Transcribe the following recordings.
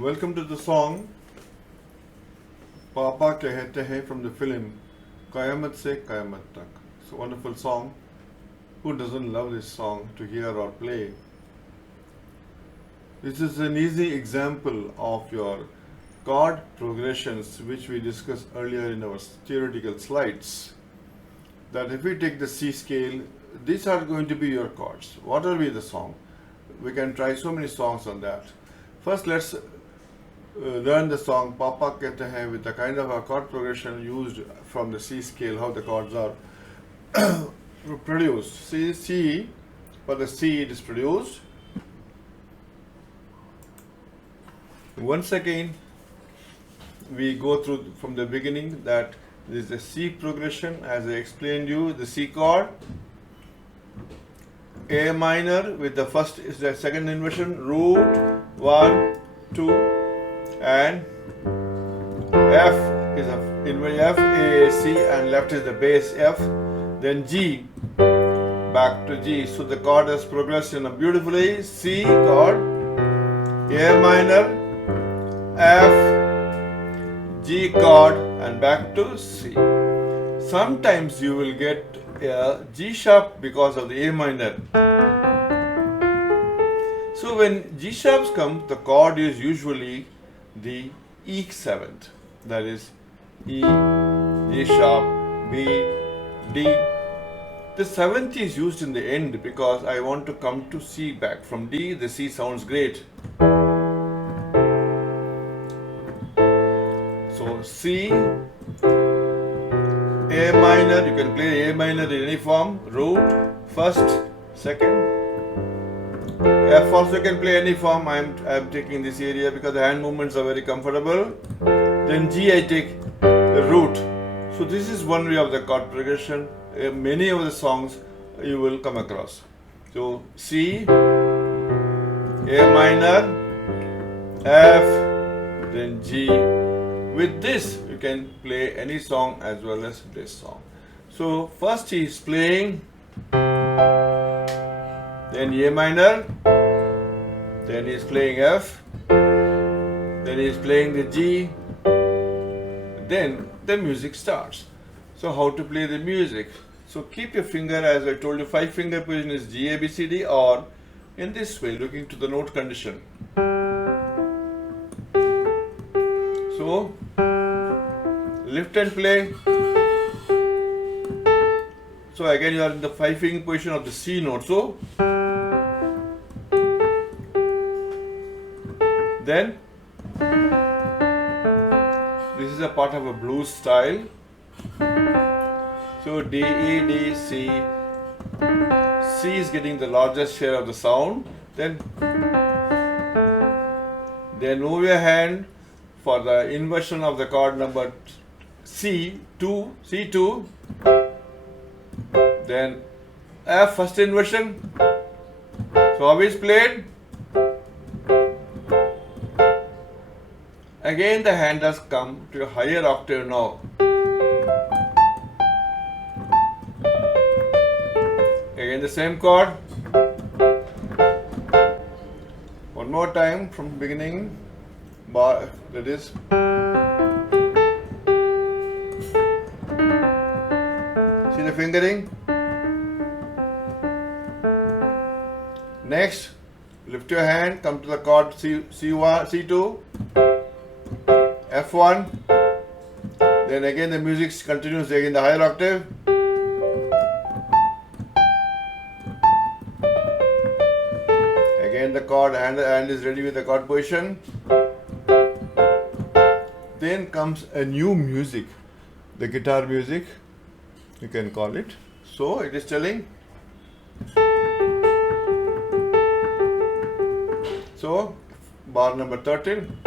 Welcome to the song Papa Kehte Hai from the film Qayamat Se Qayamat Tak. It's a wonderful song. Who doesn't love this song to hear or play? This is an easy example of your chord progressions which we discussed earlier in our theoretical slides. That if we take the C scale, these are going to be your chords. What will be the song? We can try so many songs on that. First, let's learn the song Papa Kehte Hai with the kind of a chord progression used from the C scale, how the chords are produced. C, for the C it is produced. Once again, we go through from the beginning that this is the C progression, as I explained you, the C chord, A minor with the first is the second inversion, root 1, 2, and F is F, A, C, and left is the bass F, then G, back to G. So the chord has progressed in a beautifully C chord, A minor, F, G chord, and back to C. Sometimes you will get a G sharp because of the A minor. So when G sharps come, the chord is usually the E7th, that is E, G sharp, B, D. The 7th is used in the end because I want to come to C back. From D, the C sounds great. So C, A minor, you can play A minor in any form, root, first, second. F also can play any form. I am taking this area because the hand movements are very comfortable. Then G I take the root. So this is one way of the chord progression. Many of the songs you will come across. So C, A minor, F, then G. With this you can play any song as well as this song. So first he is playing, then A minor, then he is playing F, then he is playing the G, then the music starts. So how to play the music? So keep your finger, as I told you, 5-finger position is G, A, B, C, D, or in this way, looking to the note condition. So lift and play. So again you are in the 5-finger position of the C note. So then this is a part of a blues style. So D, E, D, C. C is getting the largest share of the sound. Then move your hand for the inversion of the chord number C2, C2. Then F, first inversion. So how is played? Again the hand has come to a higher octave now. Again the same chord. One more time from beginning. Bar, that is. See the fingering? Next, lift your hand, come to the chord C1, C2. F1, then again the music continues again the higher octave. Again the chord, hand is ready with the chord position. Then comes a new music, the guitar music, you can call it. So it is telling. So bar number 13.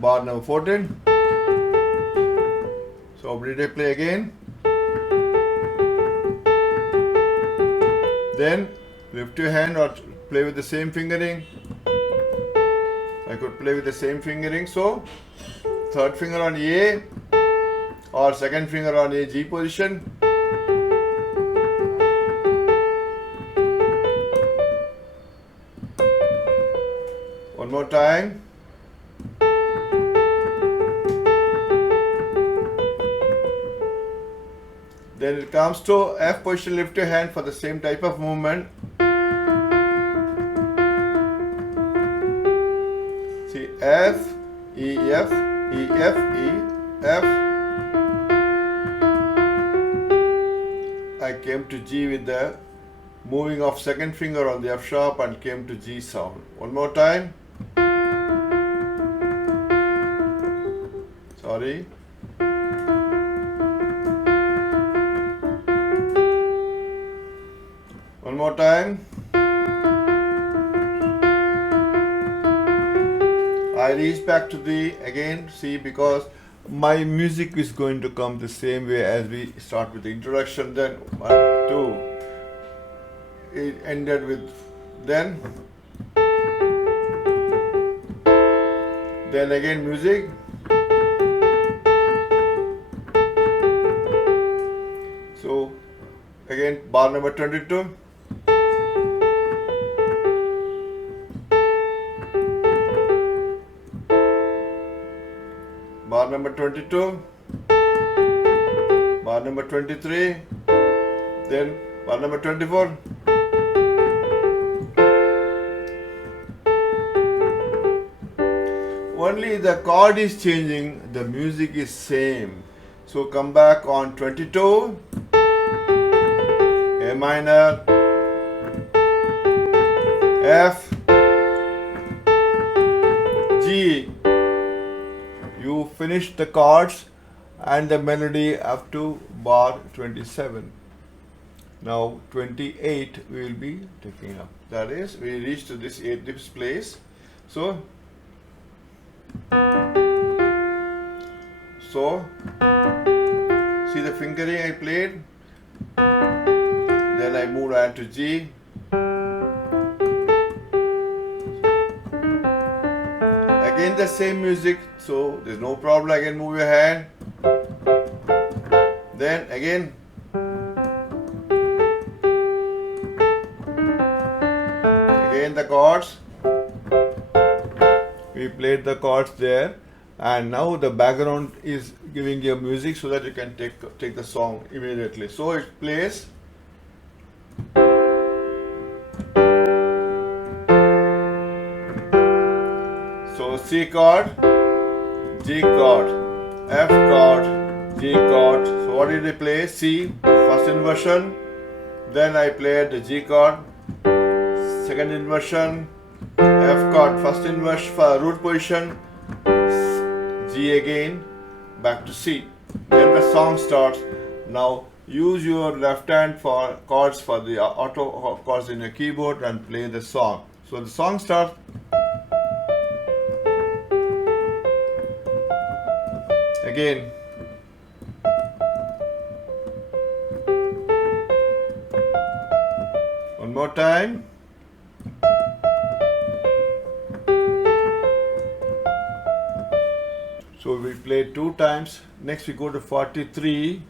Bar number 14. So did I play again? Then lift your hand or play with the same fingering. I could play with the same fingering. So third finger on A or second finger on A, G position. One more time. Then it comes to F position, lift your hand for the same type of movement. See, F, E, F, E, F, E, F. I came to G with the moving of second finger on the F sharp and came to G sound. One more time. Sorry. One more time. I reach back to the again, see, because my music is going to come the same way as we start with the introduction. Then 1, 2. It ended with then again music. So again bar number 22. Bar number 22, bar number 23, then bar number 24. Only the chord is changing, the music is same. So come back on 22, A minor, F, G. You finish the chords and the melody up to bar 27. Now 28 we will be taking up. That is, we reach to this 8th place. So see the fingering I played. Then I moved on to G. Again the same music, so there's no problem. Again move your hand. Then again the chords. We played the chords there, and now the background is giving you music so that you can take the song immediately. So it plays. So C chord, G chord, F chord, G chord. So what did I play? C, first inversion. Then I played the G chord, second inversion, F chord, first inversion for root position, G again, back to C. Then the song starts. Now use your left hand for chords for the auto chords in your keyboard and play the song. So the song starts. Again. One more time. So we played 2 times. Next we go to 43.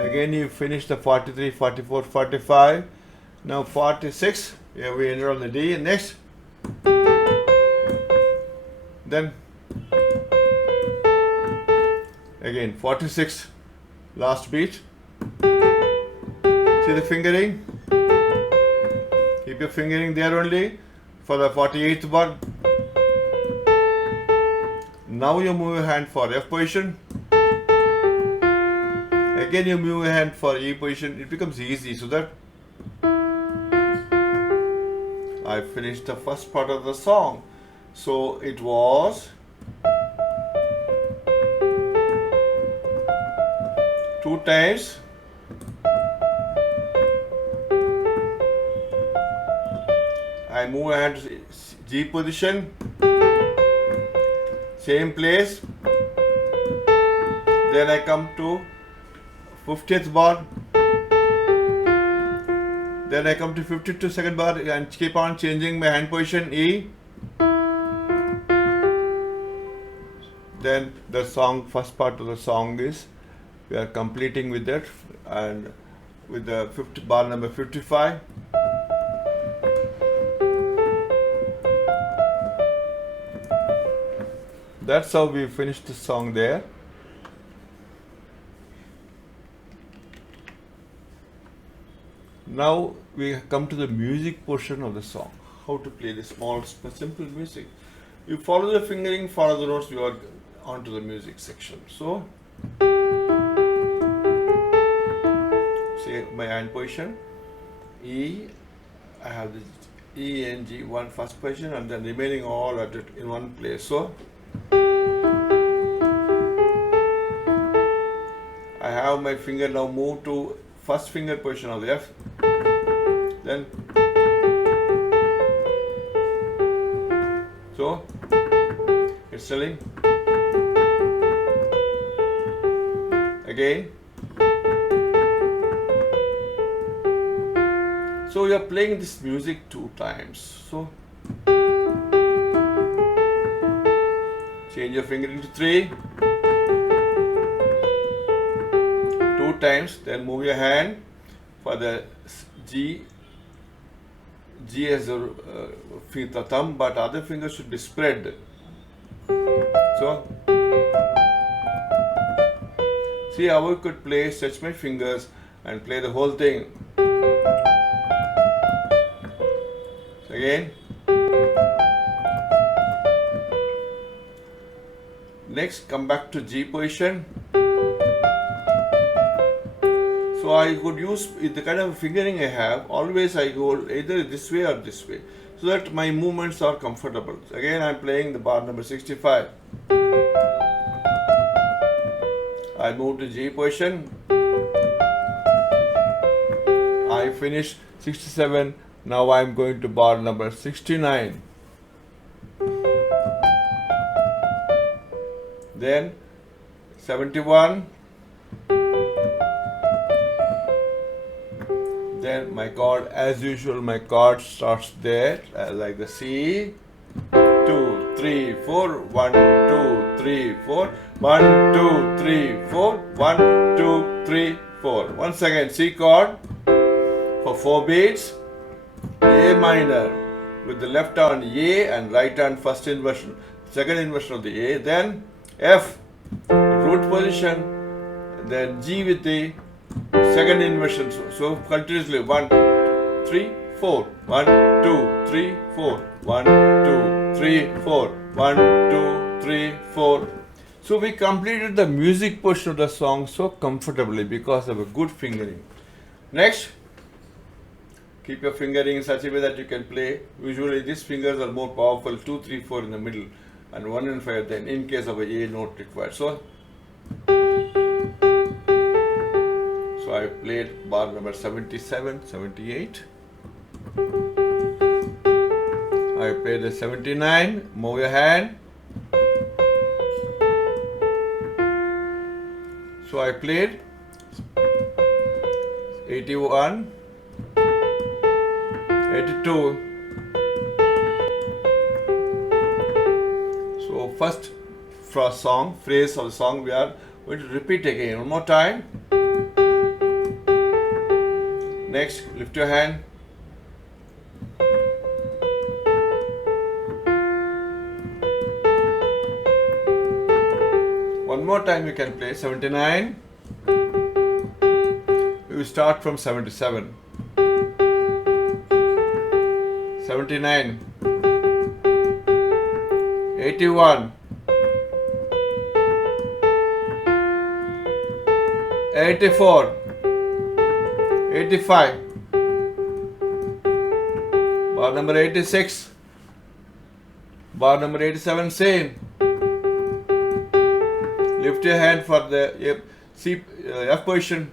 Again you finish the 43, 44, 45. Now 46. Yeah, we enter on the D. Next. Then again 46. Last beat. See the fingering? Keep your fingering there only. For the 48th bar. Now you move your hand for F position. Again you move your hand for E position. It becomes easy, so that I finished the first part of the song. So it was 2 times. I move hand to G position, same place. Then I come to 50th bar. Then I come to 52 second bar and keep on changing my hand position E. Then the song, first part of the song is, we are completing with that, and with the bar number 55. that's how we finished the song there. Now we come to the music portion of the song. How to play the small, simple music. You follow the fingering, follow the notes, you are onto the music section. So, say my hand position, E, I have the E and G, one first position, and then remaining all at it in one place. So, I have my finger now move to first finger position of the F, then so it's telling again. So you are playing this music 2 times. So change your finger into 3, 2 times, then move your hand for the G. G as a thumb, but other fingers should be spread. So, see how I could play, stretch my fingers and play the whole thing. So again. Next, come back to G position. So I could use the kind of fingering I have, always I go either this way or this way, so that my movements are comfortable. Again I am playing the bar number 65. I move to G position. I finish 67. Now I am going to bar number 69. Then 71. Then my chord, as usual, my chord starts there, like the C, 2, 3, 4, 1, 2, 3, 4, 1, 2, 3, 4, 1, 2, 3, 4. Once again, C chord for 4 beats, A minor with the left hand A and right hand first inversion, second inversion of the A, then F, root position, then G with the second inversion. So continuously 1, 3, 4, 1, 2, 3, 4, 1, 2, 3, 4, 1, 2, 3, 4. So we completed the music portion of the song so comfortably because of a good fingering. Next, keep your fingering in such a way that you can play. Usually these fingers are more powerful, 2, 3, 4 in the middle and 1 and 5 then in case of a note required. So I played bar number 77, 78. I played the 79, move your hand. So I played 81, 82. So first phrase of the song we are going to repeat again one more time. Next, lift your hand. One more time you can play 79. We will start from 77. 79. 81. 84. 85. Bar number 86. Bar number 87, same. Lift your hand for the F position.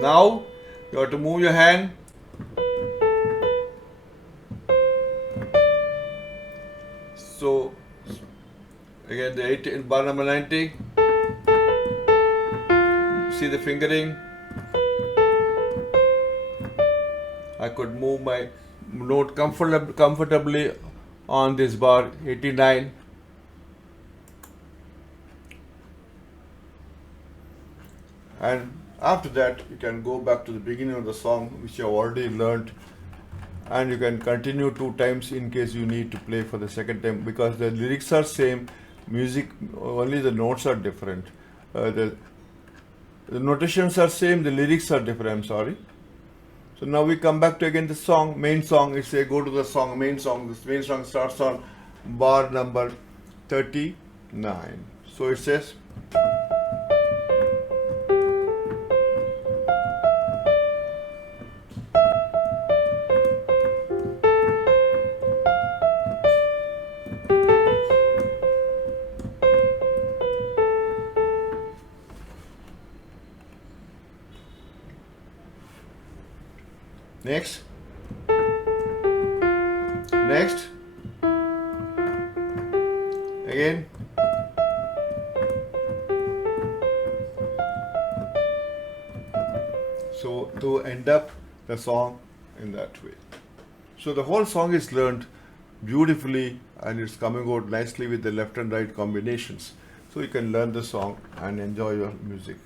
Now you have to move your hand. So again the 80 in bar number 90. See the fingering. I could move my note comfortably on this bar 89. And after that you can go back to the beginning of the song which you have already learned and you can continue 2 times in case you need to play for the second time, because the lyrics are same, music only the notes are different. The notations are same, the lyrics are different. I'm sorry. So now we come back to again the song, main song. It's a go to the song, main song. This main song starts on bar number 39. So it says. Next. Next. Again. So to end up the song in that way. So the whole song is learned beautifully and it's coming out nicely with the left and right combinations. So you can learn the song and enjoy your music.